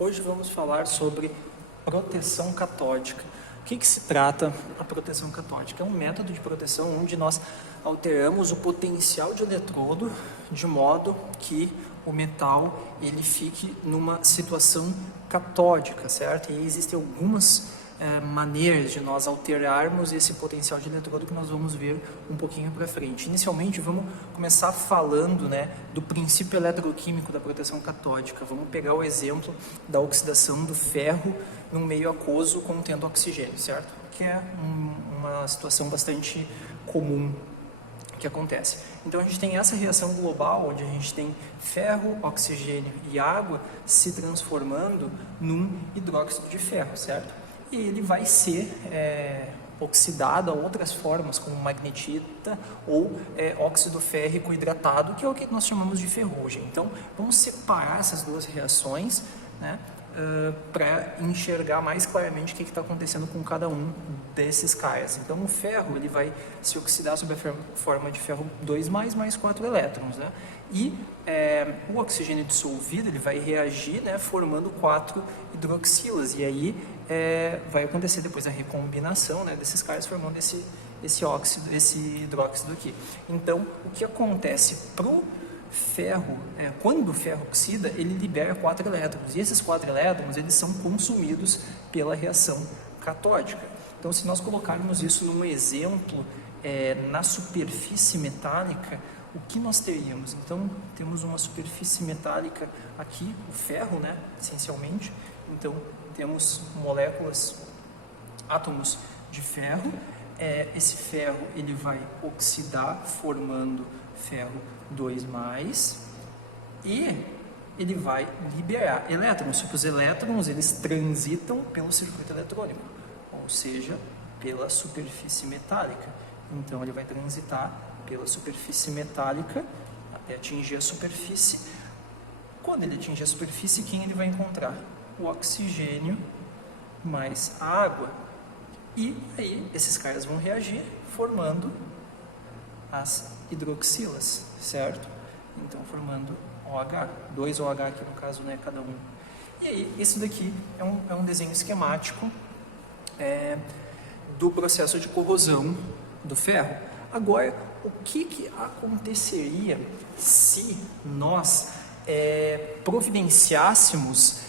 Hoje vamos falar sobre proteção catódica. O que se trata a proteção catódica? É um método de proteção onde nós alteramos o potencial de eletrodo de modo que o metal ele fique numa situação catódica, certo? E existem algumas maneiras de nós alterarmos esse potencial de eletrodo que nós vamos ver um pouquinho para frente. Inicialmente, vamos começar falando do princípio eletroquímico da proteção catódica. Vamos pegar o exemplo da oxidação do ferro num meio aquoso contendo oxigênio, certo? Que é uma situação bastante comum que acontece. Então a gente tem essa reação global, onde a gente tem ferro, oxigênio e água se transformando num hidróxido de ferro, certo? E ele vai ser oxidado a outras formas, como magnetita ou óxido férrico hidratado, que é o que nós chamamos de ferrugem. Então, vamos separar essas duas reações, para enxergar mais claramente o que está acontecendo com cada um desses caras. Então, o ferro ele vai se oxidar sob a forma de ferro 2+, mais 4 elétrons, E o oxigênio dissolvido ele vai reagir, formando 4 hidroxilas, e aí vai acontecer depois a recombinação desses caras formando esse hidróxido aqui. Então, o que acontece para o ferro, quando o ferro oxida, ele libera 4 elétrons, e esses 4 elétrons eles são consumidos pela reação catódica. Então, se nós colocarmos isso num exemplo na superfície metálica, o que nós teríamos? Então, temos uma superfície metálica aqui, o ferro, essencialmente. Então, temos moléculas, átomos de ferro. Esse ferro ele vai oxidar, formando ferro 2+, e ele vai liberar elétrons. Os elétrons eles transitam pelo circuito eletrônico, ou seja, pela superfície metálica. Então, ele vai transitar pela superfície metálica até atingir a superfície. Quando ele atingir a superfície, quem ele vai encontrar? O oxigênio mais a água. E aí, esses caras vão reagir, formando as hidroxilas, certo? Então, formando OH, 2 OH aqui no caso, cada um. E aí, isso daqui é um desenho esquemático do processo de corrosão do ferro. Agora, o que aconteceria se nós providenciássemos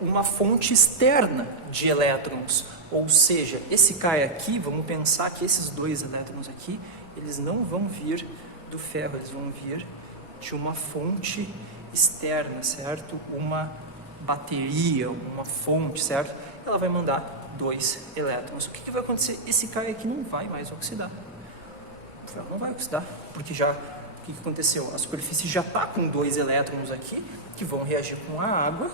uma fonte externa de elétrons? Ou seja, esse cara aqui, vamos pensar que esses 2 elétrons aqui, eles não vão vir do ferro, eles vão vir de uma fonte externa, certo? Uma bateria, uma fonte, certo? Ela vai mandar 2 elétrons. O que vai acontecer? Esse cara aqui não vai mais oxidar. O ferro não vai oxidar, porque o que aconteceu? A superfície já está com 2 elétrons aqui, que vão reagir com a água,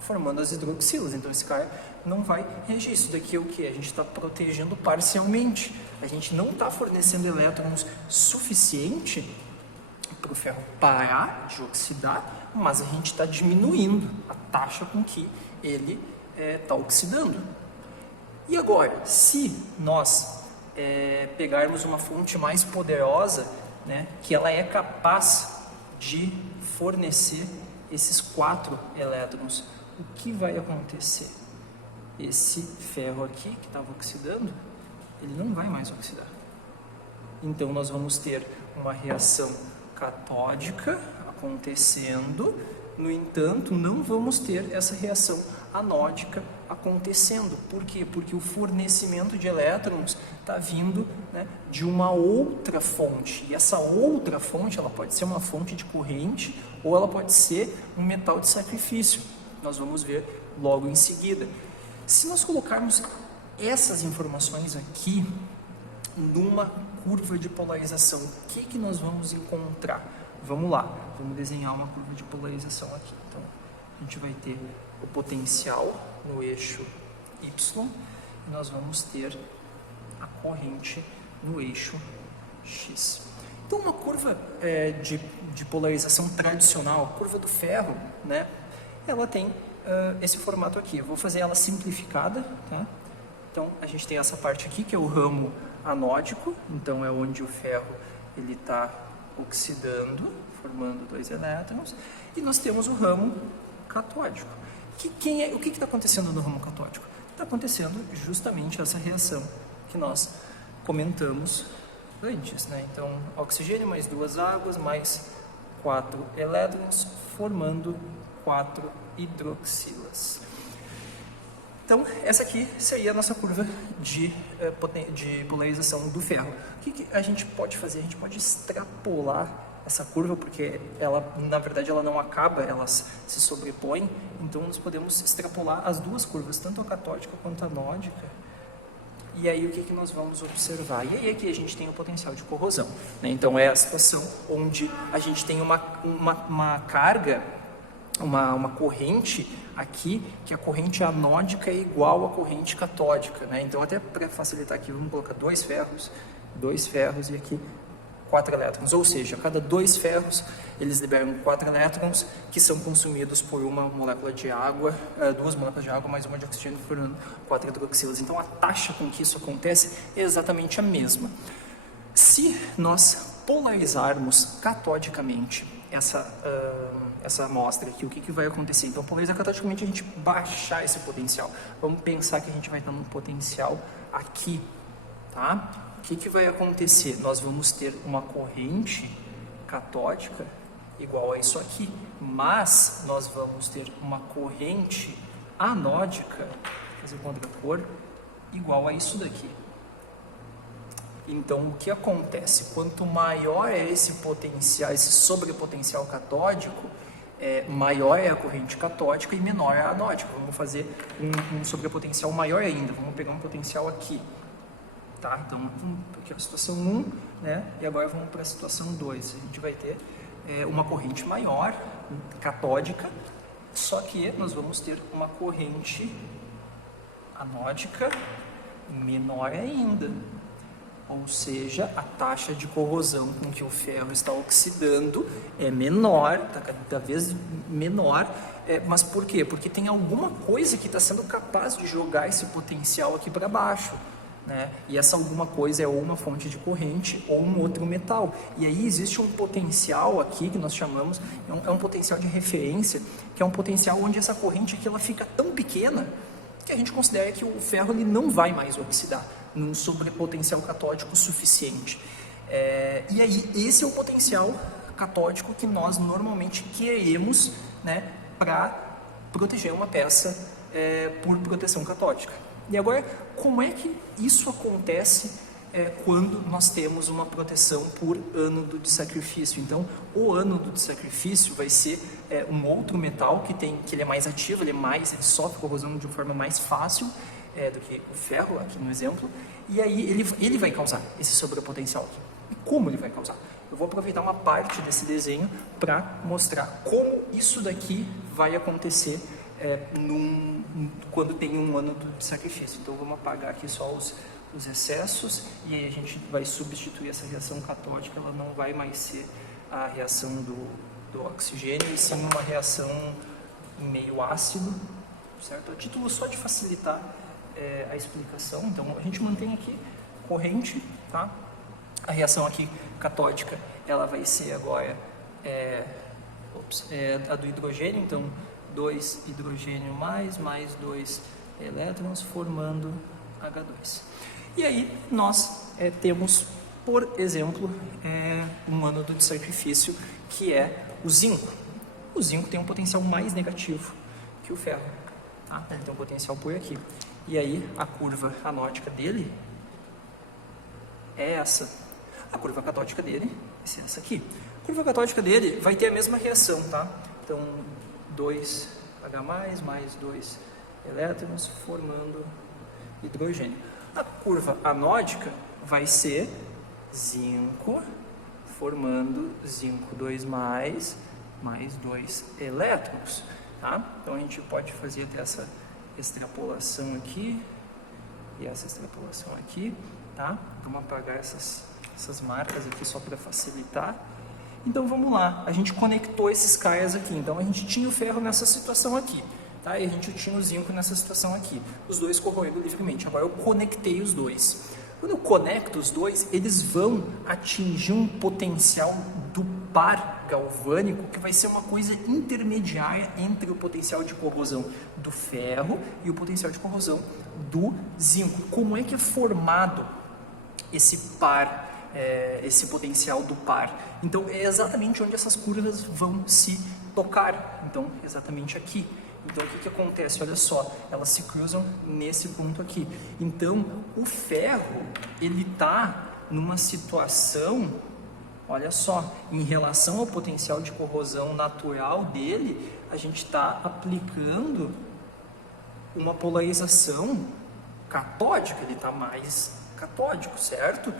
formando as hidroxilas. Então, esse cara não vai reagir. Isso daqui é o que? A gente está protegendo parcialmente. A gente não está fornecendo elétrons suficiente para o ferro parar de oxidar, mas a gente está diminuindo a taxa com que ele está oxidando. E agora, se nós pegarmos uma fonte mais poderosa, que ela é capaz de fornecer esses 4 elétrons, o que vai acontecer? Esse ferro aqui, que estava oxidando, ele não vai mais oxidar. Então, nós vamos ter uma reação catódica acontecendo, no entanto, não vamos ter essa reação anódica acontecendo. Por quê? Porque o fornecimento de elétrons está vindo de uma outra fonte. E essa outra fonte, ela pode ser uma fonte de corrente ou ela pode ser um metal de sacrifício. Nós vamos ver logo em seguida. Se nós colocarmos essas informações aqui numa curva de polarização, o que nós vamos encontrar? Vamos lá, vamos desenhar uma curva de polarização aqui. Então, a gente vai ter o potencial no eixo Y e nós vamos ter a corrente no eixo X. Então, uma curva de polarização tradicional, a curva do ferro, ela tem esse formato aqui. Eu vou fazer ela simplificada, tá? Então, a gente tem essa parte aqui, que é o ramo anódico, então é onde o ferro ele está oxidando, formando 2 elétrons, e nós temos o ramo catódico, O que está acontecendo no ramo catódico? Está acontecendo justamente essa reação que nós comentamos antes, né? Então, oxigênio mais 2 águas mais 4 elétrons, formando 4 hidroxilas. Então, essa aqui seria a nossa curva de polarização do ferro. O que a gente pode fazer? A gente pode extrapolar essa curva, porque ela, na verdade, ela não acaba, elas se sobrepõem. Então, nós podemos extrapolar as duas curvas, tanto a catódica quanto a anódica. E aí, o que nós vamos observar? E aí, aqui a gente tem o potencial de corrosão, né? Então, é a situação onde a gente tem uma carga, uma corrente aqui, que a corrente anódica é igual à corrente catódica, né? Então, até para facilitar aqui, vamos colocar dois ferros e aqui 4 elétrons, ou seja, a cada 2 ferros eles liberam 4 elétrons que são consumidos por uma molécula de água, 2 moléculas de água mais uma de oxigênio, formando 4 hidroxilas. Então a taxa com que isso acontece é exatamente a mesma. Se nós polarizarmos catodicamente essa amostra aqui, o que vai acontecer? Então, polarizar catodicamente, a gente baixar esse potencial. Vamos pensar que a gente vai estar num potencial aqui, tá? O que vai acontecer? Nós vamos ter uma corrente catódica igual a isso aqui, mas nós vamos ter uma corrente anódica, vou fazer contra a cor, igual a isso daqui. Então, o que acontece? Quanto maior é esse potencial, esse sobrepotencial catódico, maior é a corrente catódica e menor é a anódica. Vamos fazer um sobrepotencial maior ainda. Vamos pegar um potencial aqui. Tá? Então, aqui é a situação 1, né? E agora vamos para a situação 2. A gente vai ter uma corrente maior, catódica, só que nós vamos ter uma corrente anódica menor ainda. Ou seja, a taxa de corrosão com que o ferro está oxidando é menor, está cada vez menor. Mas por quê? Porque tem alguma coisa que está sendo capaz de jogar esse potencial aqui para baixo, né? E essa alguma coisa é ou uma fonte de corrente ou um outro metal. E aí existe um potencial aqui que nós chamamos, é um potencial de referência, que é um potencial onde essa corrente aqui ela fica tão pequena que a gente considera que o ferro ele não vai mais oxidar num sobrepotencial catódico suficiente. E aí, esse é o potencial catódico que nós normalmente queremos, né, para proteger uma peça por proteção catódica. E agora, como é que isso acontece quando nós temos uma proteção por ânodo de sacrifício? Então, o ânodo de sacrifício vai ser um outro metal que ele é mais ativo, ele sofre corrosão de uma forma mais fácil do que o ferro, aqui no exemplo, e aí ele vai causar esse sobrepotencial aqui. E como ele vai causar? Eu vou aproveitar uma parte desse desenho para mostrar como isso daqui vai acontecer quando tem um ânodo de sacrifício. Então vamos apagar aqui só os excessos e aí a gente vai substituir essa reação catódica, ela não vai mais ser a reação do oxigênio, e sim uma reação em meio ácido, certo? A título só de facilitar a explicação. Então a gente mantém aqui corrente, tá? A reação aqui catódica, ela vai ser agora a do hidrogênio, então 2 hidrogênio mais 2 elétrons formando H2. E aí nós temos, por exemplo, um ânodo de sacrifício que é o zinco. O zinco tem um potencial mais negativo que o ferro, tá? Ele tem um potencial por aqui. E aí a curva anódica dele é essa. A curva catódica dele vai ser essa aqui. A curva catódica dele vai ter a mesma reação, tá? Então 2H+, mais 2 elétrons formando hidrogênio. A curva anódica vai ser zinco formando zinco 2+, mais 2 elétrons, tá? Então a gente pode fazer essa extrapolação aqui e essa extrapolação aqui, tá? Vamos apagar essas marcas aqui só para facilitar. Então vamos lá, a gente conectou esses caras aqui, então a gente tinha o ferro nessa situação aqui, tá? E a gente tinha o zinco nessa situação aqui, os dois corroendo livremente. Agora eu conectei os dois. Quando eu conecto os dois, eles vão atingir um potencial do par galvânico, que vai ser uma coisa intermediária entre o potencial de corrosão do ferro e o potencial de corrosão do zinco. Como é que é formado esse par, esse potencial do par? Então, é exatamente onde essas curvas vão se tocar. Então, exatamente aqui. Então, o que acontece? Olha só, elas se cruzam nesse ponto aqui. Então, o ferro, ele está numa situação, olha só, em relação ao potencial de corrosão natural dele, a gente está aplicando uma polarização catódica, ele está mais catódico, certo?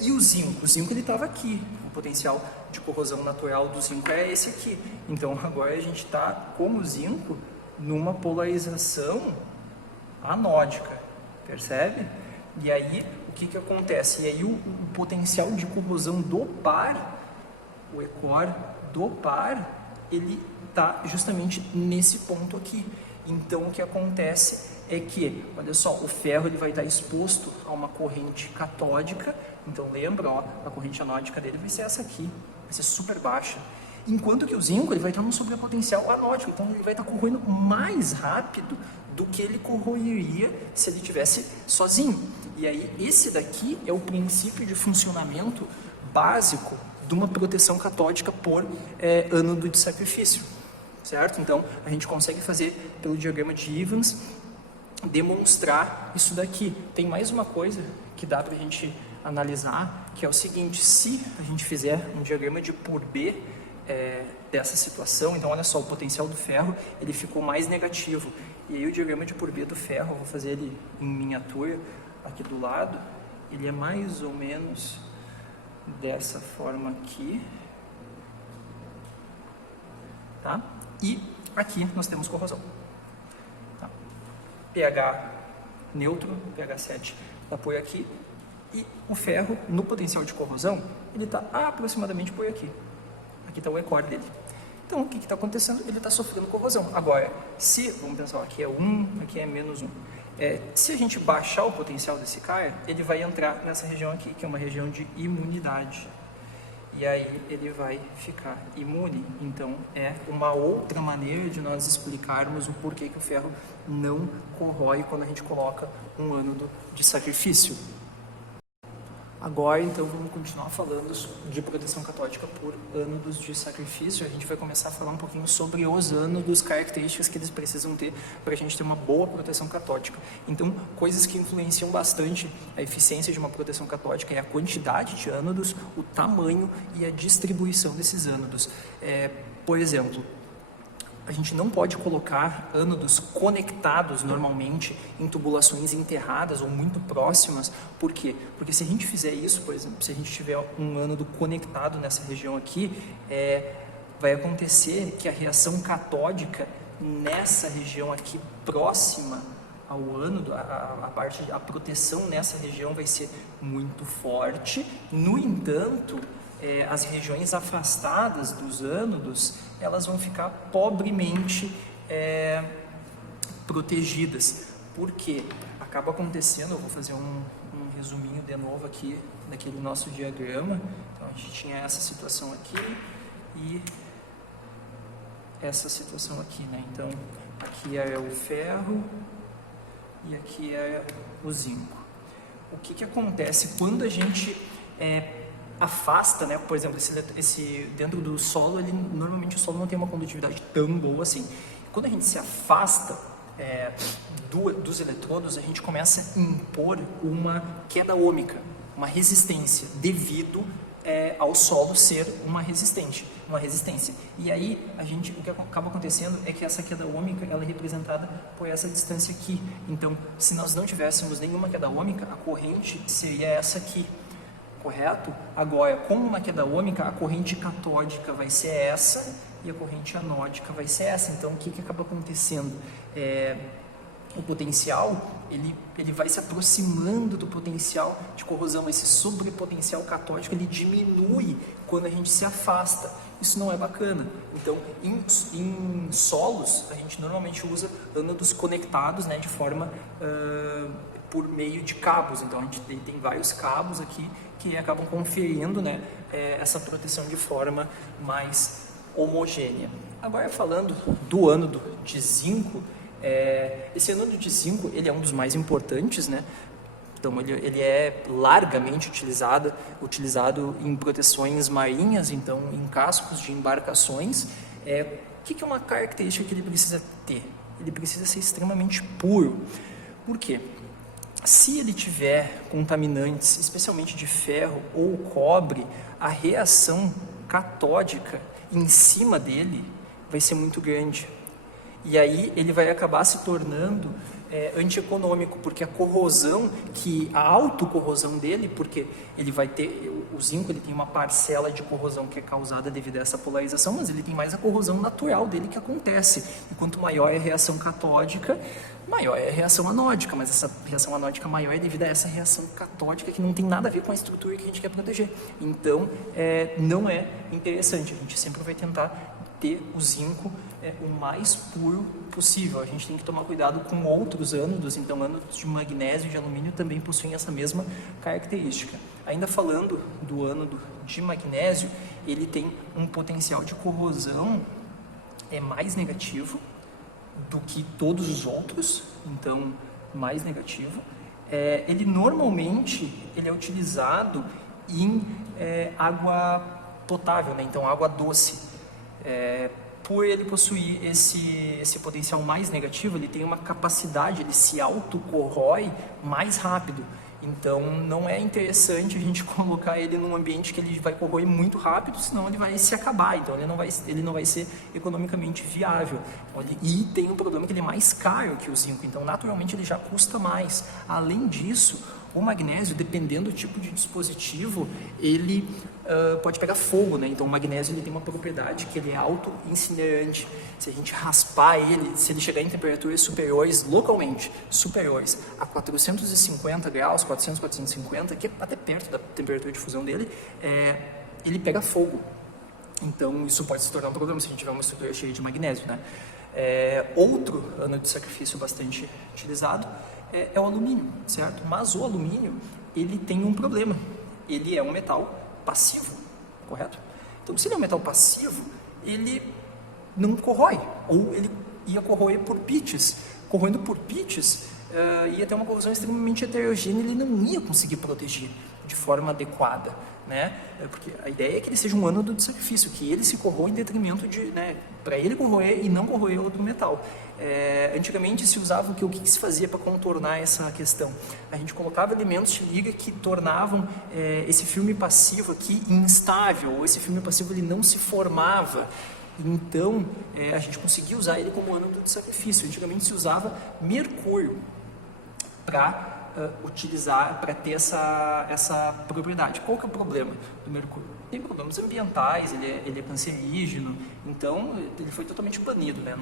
E o zinco ele estava aqui, o potencial de corrosão natural do zinco é esse aqui. Então agora a gente está, como o zinco, numa polarização anódica, percebe? E aí o que acontece? E aí o potencial de corrosão do par, o ECOR do par, ele está justamente nesse ponto aqui. Então o que acontece é que, olha só, o ferro ele vai estar exposto a uma corrente catódica. Então lembra, ó, a corrente anódica dele vai ser essa aqui, vai ser super baixa. Enquanto que o zinco ele vai estar num sobrepotencial anódico, então ele vai estar corroendo mais rápido do que ele corroeria se ele tivesse sozinho. E aí esse daqui é o princípio de funcionamento básico de uma proteção catódica por ânodo de sacrifício, certo? Então a gente consegue fazer pelo diagrama de Evans demonstrar isso daqui. Tem mais uma coisa que dá para a gente analisar, que é o seguinte: se a gente fizer um diagrama de por B dessa situação, então olha só, o potencial do ferro ele ficou mais negativo, e aí o diagrama de por B do ferro, eu vou fazer ele em miniatura aqui do lado, ele é mais ou menos dessa forma aqui, tá? E aqui nós temos corrosão, tá? pH neutro, pH 7 apoio aqui, e o ferro no potencial de corrosão ele está aproximadamente por aqui. Aqui está o ECOR dele. Então o que está acontecendo? Ele está sofrendo corrosão. Agora, se, vamos pensar, aqui é 1, aqui é menos 1. Se a gente baixar o potencial desse cara, ele vai entrar nessa região aqui, que é uma região de imunidade. E aí ele vai ficar imune. Então é uma outra maneira de nós explicarmos o porquê que o ferro não corrói quando a gente coloca um ânodo de sacrifício. Agora, então, vamos continuar falando de proteção catódica por ânodos de sacrifício. A gente vai começar a falar um pouquinho sobre os ânodos, características que eles precisam ter para a gente ter uma boa proteção catódica. Então, coisas que influenciam bastante a eficiência de uma proteção catódica é a quantidade de ânodos, o tamanho e a distribuição desses ânodos. Por exemplo, a gente não pode colocar ânodos conectados normalmente em tubulações enterradas ou muito próximas. Por quê? Porque se a gente fizer isso, por exemplo, se a gente tiver um ânodo conectado nessa região aqui, vai acontecer que a reação catódica nessa região aqui próxima ao ânodo, a proteção nessa região vai ser muito forte. No entanto, as regiões afastadas dos ânodos, elas vão ficar pobremente protegidas. Por quê? Acaba acontecendo, eu vou fazer um resuminho de novo aqui daquele nosso diagrama. Então a gente tinha essa situação aqui e essa situação aqui, né? Então aqui é o ferro e aqui é o zinco. O que acontece quando a gente afasta, né? Por exemplo, esse dentro do solo, normalmente o solo não tem uma condutividade tão boa assim. Quando a gente se afasta dos eletrodos, a gente começa a impor uma queda ômica, uma resistência, devido ao solo ser uma resistência. E aí, o que acaba acontecendo é que essa queda ômica, ela é representada por essa distância aqui. Então, se nós não tivéssemos nenhuma queda ômica, a corrente seria essa aqui. Correto? Agora, como uma queda ômica, a corrente catódica vai ser essa e a corrente anódica vai ser essa. Então, o que acaba acontecendo? O potencial, ele vai se aproximando do potencial de corrosão. Esse sobrepotencial catódico, ele diminui quando a gente se afasta. Isso não é bacana. Então, em solos, a gente normalmente usa ânodos conectados, né, de forma por meio de cabos. Então a gente tem vários cabos aqui que acabam conferindo, né, essa proteção de forma mais homogênea. Agora falando do ânodo de zinco, esse ânodo de zinco ele é um dos mais importantes, né? Então ele é largamente utilizado em proteções marinhas, então em cascos de embarcações. O que é uma característica que ele precisa ter? Ele precisa ser extremamente puro. Por quê? Se ele tiver contaminantes, especialmente de ferro ou cobre, a reação catódica em cima dele vai ser muito grande. E aí ele vai acabar se tornando antieconômico, porque a corrosão, a autocorrosão dele, porque ele vai ter, o zinco ele tem uma parcela de corrosão que é causada devido a essa polarização, mas ele tem mais a corrosão natural dele que acontece. E quanto maior é a reação catódica, maior é a reação anódica, mas essa reação anódica maior é devido a essa reação catódica que não tem nada a ver com a estrutura que a gente quer proteger. Então, não é interessante, a gente sempre vai tentar ter o zinco o mais puro possível. A gente tem que tomar cuidado com outros ânodos, então ânodos de magnésio e de alumínio também possuem essa mesma característica. Ainda falando do ânodo de magnésio, ele tem um potencial de corrosão mais negativo do que todos os outros, então mais negativo. Ele normalmente é utilizado em água potável, né? Então água doce. Por ele possuir esse potencial mais negativo, ele tem uma capacidade, ele se autocorrói mais rápido. Então não é interessante a gente colocar ele num ambiente que ele vai corroer muito rápido, senão ele vai se acabar, então ele não vai ser economicamente viável. E tem um problema que ele é mais caro que o zinco, então naturalmente ele já custa mais. Além disso, o magnésio, dependendo do tipo de dispositivo, ele pode pegar fogo, né? Então o magnésio ele tem uma propriedade que ele é auto-incinerante. Se a gente raspar ele, se ele chegar em temperaturas superiores, localmente superiores a 450 graus, 400, 450, que é até perto da temperatura de fusão dele, ele pega fogo. Então isso pode se tornar um problema se a gente tiver uma estrutura cheia de magnésio, né? Outro ânodo de sacrifício bastante utilizado é o alumínio, certo? Mas o alumínio, ele tem um problema. Ele é um metal passivo, correto? Então, se ele é um metal passivo, ele não corrói, ou ele ia corroer por pitches. Corroendo por pitches, ia ter uma corrosão extremamente heterogênea, ele não ia conseguir proteger de forma adequada, né? Porque a ideia é que ele seja um ânodo de sacrifício, que ele se corroa em detrimento de, né, para ele corroer e não corroer outro metal. Antigamente se usava o que se fazia para contornar essa questão? A gente colocava elementos de liga que tornavam esse filme passivo aqui instável, ou esse filme passivo ele não se formava. Então a gente conseguia usar ele como ânodo de sacrifício. Antigamente se usava mercúrio para utilizar, para ter essa propriedade. Qual que é o problema do mercúrio? Tem problemas ambientais, ele é cancerígeno, então ele foi totalmente banido, né?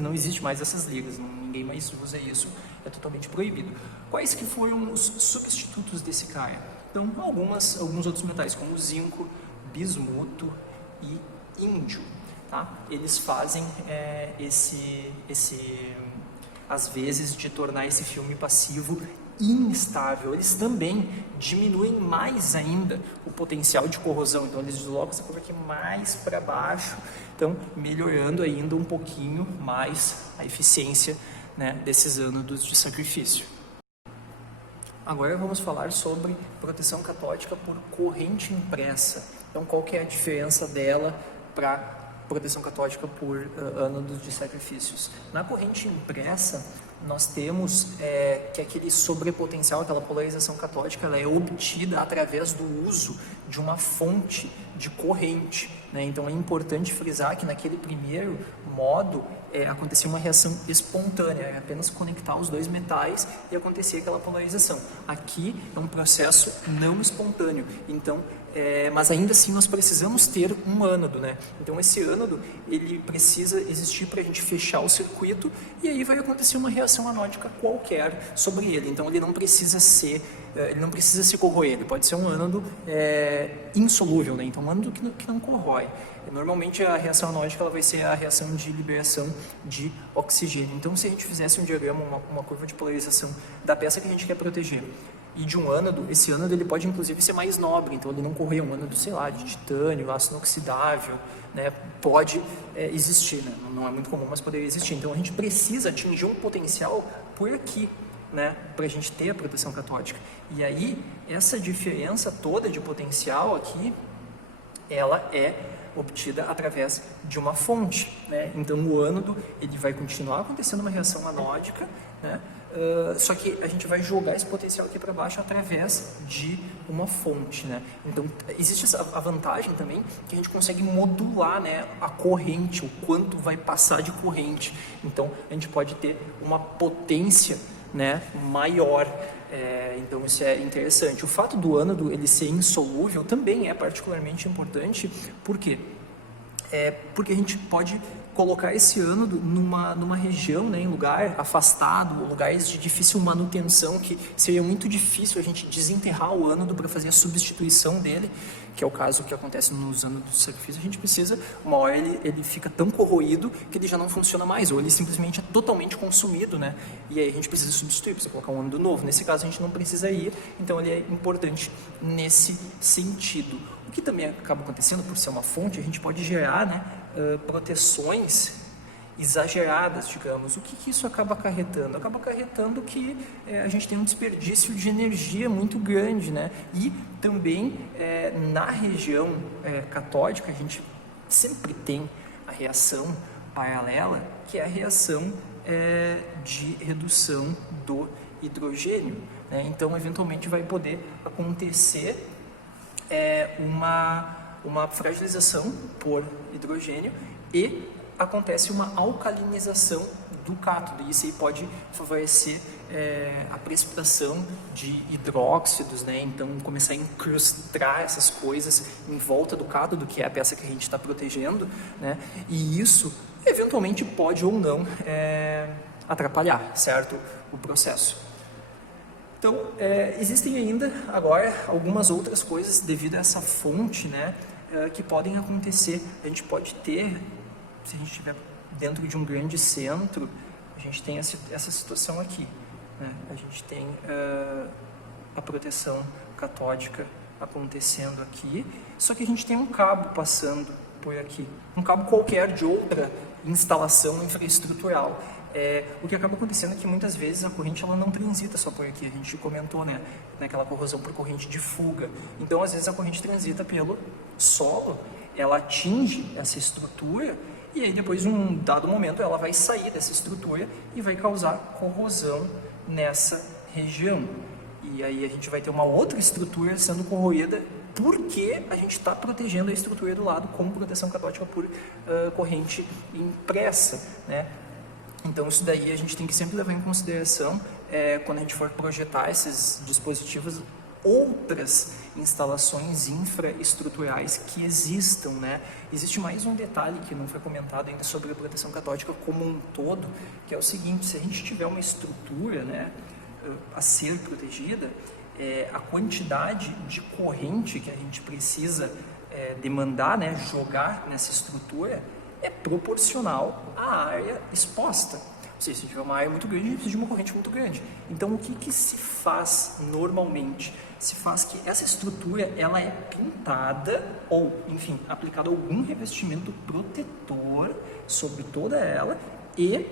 Não existe mais essas ligas, ninguém mais usa isso, é totalmente proibido. Quais que foram os substitutos desse cara? Então, alguns outros metais, como zinco, bismuto e índio, tá? Eles fazem às vezes, de tornar esse filme passivo instável. Eles também diminuem mais ainda o potencial de corrosão, então eles deslocam essa curva aqui mais para baixo, então melhorando ainda um pouquinho mais a eficiência, né, desses ânodos de sacrifício. Agora vamos falar sobre proteção catódica por corrente impressa. Então qual que é a diferença dela para proteção catódica por ânodos de sacrifícios? Na corrente impressa, nós temos que aquele sobrepotencial, aquela polarização catódica, ela é obtida através do uso de uma fonte de corrente, né? Então é importante frisar que naquele primeiro modo acontecia uma reação espontânea, é apenas conectar os dois metais e acontecer aquela polarização. Aqui é um processo não espontâneo, então mas ainda assim nós precisamos ter um ânodo, né? Então esse ânodo ele precisa existir para a gente fechar o circuito e aí vai acontecer uma reação reação anódica qualquer sobre ele. Então ele não precisa se corroer, ele pode ser um ânodo insolúvel, né? Então um ânodo que não corrói. Normalmente a reação anódica ela vai ser a reação de liberação de oxigênio. Então se a gente fizesse um diagrama, uma curva de polarização da peça que a gente quer proteger e de um ânodo, esse ânodo ele pode inclusive ser mais nobre, então ele não correr um ânodo, sei lá, de titânio, aço inoxidável, né? Pode existir, né? Não é muito comum, mas poderia existir. Então a gente precisa atingir um potencial por aqui, né? Para a gente ter a proteção catódica. E aí essa diferença toda de potencial aqui, ela é obtida através de uma fonte, né? Então o ânodo ele vai continuar acontecendo uma reação anódica, né? Só que a gente vai jogar esse potencial aqui para baixo através de uma fonte, né? Então existe a vantagem também que a gente consegue modular, né, a corrente, o quanto vai passar de corrente. Então a gente pode ter uma potência, né, maior. Então isso é interessante. O fato do ânodo ele ser insolúvel também é particularmente importante. Por quê? Porque a gente pode colocar esse ânodo numa região, né, em lugar afastado, lugares de difícil manutenção, que seria muito difícil a gente desenterrar o ânodo para fazer a substituição dele, que é o caso que acontece nos ânodos de sacrifício. A gente precisa, uma hora ele fica tão corroído que ele já não funciona mais, ou ele simplesmente é totalmente consumido, né? E aí a gente precisa substituir, precisa colocar um ânodo novo. Nesse caso a gente não precisa ir, então ele é importante nesse sentido. O que também acaba acontecendo, por ser uma fonte, a gente pode gerar, né, proteções exageradas, digamos. O que isso acaba acarretando? Acaba acarretando que a gente tem um desperdício de energia muito grande, né? E também na região catódica a gente sempre tem a reação paralela, que é a reação de redução do hidrogênio, né? Então eventualmente vai poder acontecer uma fragilização por hidrogênio e acontece uma alcalinização do cátodo, e isso aí pode favorecer a precipitação de hidróxidos, né? Então começar a incrustar essas coisas em volta do cátodo, que é a peça que a gente está protegendo, né? E isso eventualmente pode ou não atrapalhar, certo, o processo. Então, existem ainda agora algumas outras coisas devido a essa fonte, né, que podem acontecer. A gente pode ter, se a gente estiver dentro de um grande centro, a gente tem essa situação aqui, né? A gente tem a proteção catódica acontecendo aqui, só que a gente tem um cabo passando por aqui, um cabo qualquer de outra instalação infraestrutural. O que acaba acontecendo é que muitas vezes a corrente ela não transita só por aqui, a gente comentou, né, naquela corrosão por corrente de fuga. Então às vezes a corrente transita pelo solo, ela atinge essa estrutura e aí depois de um dado momento ela vai sair dessa estrutura e vai causar corrosão nessa região. E aí a gente vai ter uma outra estrutura sendo corroída porque a gente está protegendo a estrutura do lado como proteção catódica por corrente impressa, né? Então isso daí a gente tem que sempre levar em consideração quando a gente for projetar esses dispositivos, outras instalações infraestruturais que existam, né? Existe mais um detalhe que não foi comentado ainda sobre a proteção catódica como um todo, que é o seguinte: se a gente tiver uma estrutura, né, a ser protegida, a quantidade de corrente que a gente precisa demandar, né, jogar nessa estrutura é proporcional à área exposta. Ou seja, se tiver uma área muito grande, a gente precisa de uma corrente muito grande. Então, o que se faz normalmente? Se faz que essa estrutura ela é pintada ou, enfim, aplicado algum revestimento protetor sobre toda ela e,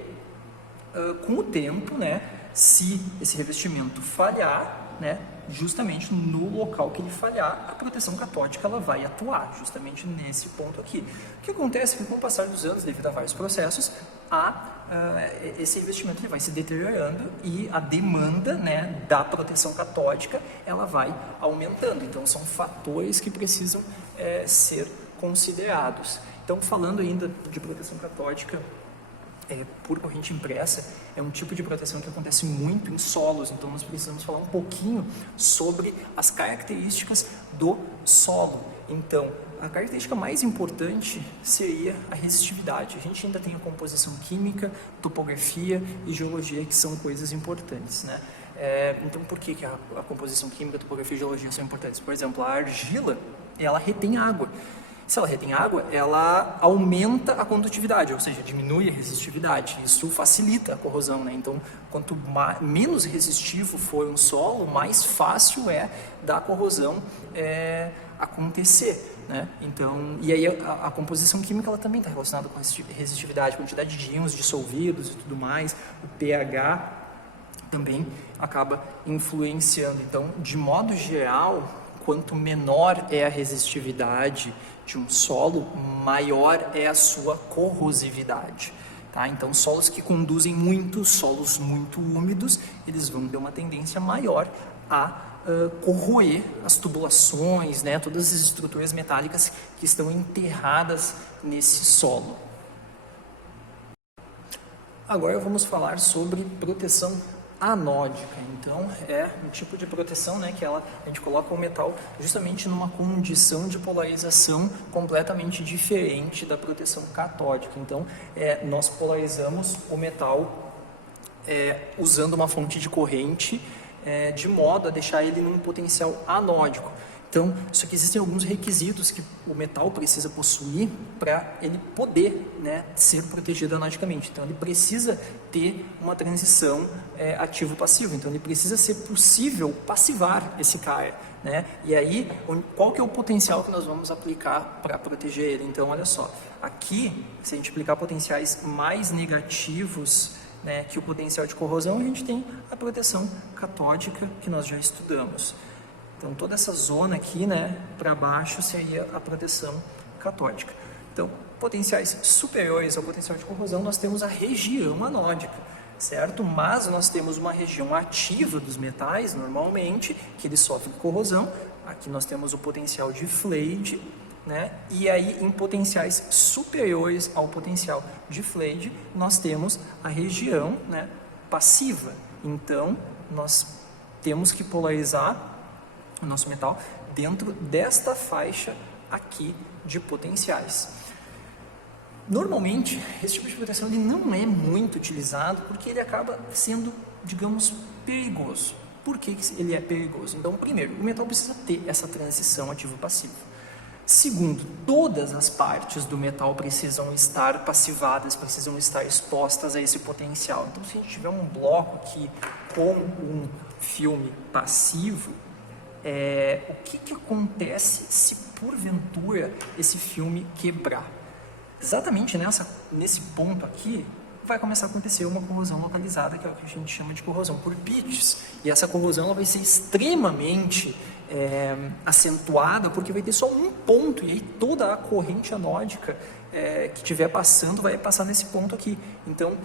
com o tempo, né, se esse revestimento falhar, né, justamente no local que ele falhar, a proteção catódica ela vai atuar justamente nesse ponto aqui. O que acontece é que com o passar dos anos, devido a vários processos, esse investimento ele vai se deteriorando e a demanda, né, da proteção catódica ela vai aumentando. Então são fatores que precisam ser considerados. Então, falando ainda de proteção catódica por corrente impressa é um tipo de proteção que acontece muito em solos, então nós precisamos falar um pouquinho sobre as características do solo. Então, a característica mais importante seria a resistividade. A gente ainda tem a composição química, topografia e geologia, que são coisas importantes, né? Então, por que a composição química, topografia e geologia são importantes? Por exemplo, a argila, ela retém água. Se ela retém água, ela aumenta a condutividade, ou seja, diminui a resistividade. Isso facilita a corrosão, né? Então, quanto menos resistivo for um solo, mais fácil é da corrosão acontecer, né? Então, e aí a composição química ela também está relacionada com a resistividade, quantidade de íons dissolvidos e tudo mais, o pH também acaba influenciando. Então, de modo geral, quanto menor é a resistividade de um solo, maior é a sua corrosividade. Tá? Então, solos que conduzem muito, solos muito úmidos, eles vão ter uma tendência maior a corroer as tubulações, né? Todas as estruturas metálicas que estão enterradas nesse solo. Agora vamos falar sobre proteção anódica. Então, é um tipo de proteção, né, que a gente coloca o metal justamente numa condição de polarização completamente diferente da proteção catódica. Então, nós polarizamos o metal usando uma fonte de corrente de modo a deixar ele num potencial anódico. Então, só que existem alguns requisitos que o metal precisa possuir para ele poder, né, ser protegido anodicamente. Então, ele precisa ter uma transição ativo-passivo. Então, ele precisa ser possível passivar esse cara, né? E aí, qual que é o potencial que nós vamos aplicar para proteger ele? Então, olha só, aqui, se a gente aplicar potenciais mais negativos, né, que o potencial de corrosão, a gente tem a proteção catódica que nós já estudamos. Então, toda essa zona aqui, né, para baixo seria a proteção catódica. Então, potenciais superiores ao potencial de corrosão, nós temos a região anódica, certo? Mas nós temos uma região ativa dos metais, normalmente, que eles sofrem corrosão. Aqui nós temos o potencial de Flayde, né? E aí, em potenciais superiores ao potencial de Flayde, nós temos a região, né, passiva. Então, nós temos que polarizar o nosso metal dentro desta faixa aqui de potenciais. Normalmente, esse tipo de proteção ele não é muito utilizado porque ele acaba sendo, digamos, perigoso. Por que ele é perigoso? Então, primeiro, o metal precisa ter essa transição ativo-passivo. Segundo, todas as partes do metal precisam estar passivadas, precisam estar expostas a esse potencial. Então, se a gente tiver um bloco aqui com um filme passivo, o que acontece se porventura esse filme quebrar? Exatamente nesse ponto aqui vai começar a acontecer uma corrosão localizada, que é o que a gente chama de corrosão por pitches. E essa corrosão ela vai ser extremamente acentuada, porque vai ter só um ponto, e aí toda a corrente anódica que estiver passando vai passar nesse ponto aqui. Então,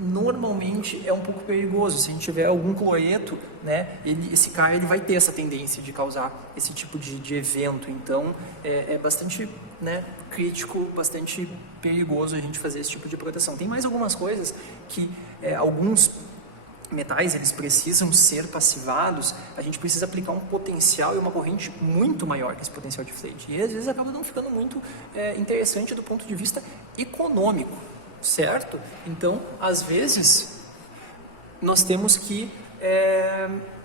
normalmente é um pouco perigoso. Se a gente tiver algum cloreto, né, esse cara ele vai ter essa tendência de causar esse tipo de evento. Então, é bastante, né, crítico, bastante perigoso a gente fazer esse tipo de proteção. Tem mais algumas coisas que alguns metais eles precisam ser passivados. A gente precisa aplicar um potencial e uma corrente muito maior que esse potencial de Flayde. E às vezes acaba não ficando muito interessante do ponto de vista econômico. Certo? Então, às vezes, nós temos que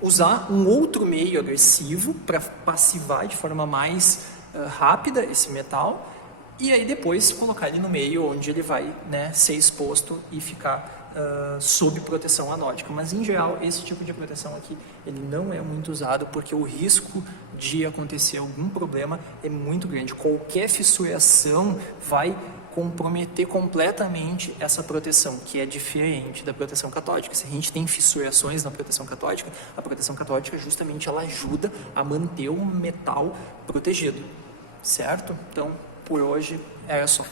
usar um outro meio agressivo para passivar de forma mais rápida esse metal e aí depois colocar ele no meio onde ele vai, né, ser exposto e ficar sob proteção anódica. Mas, em geral, esse tipo de proteção aqui ele não é muito usado porque o risco de acontecer algum problema é muito grande. Qualquer fissuração vai comprometer completamente essa proteção, que é diferente da proteção catódica. Se a gente tem fissurações na proteção catódica, a proteção catódica justamente ela ajuda a manter o metal protegido, certo? Então, por hoje era só.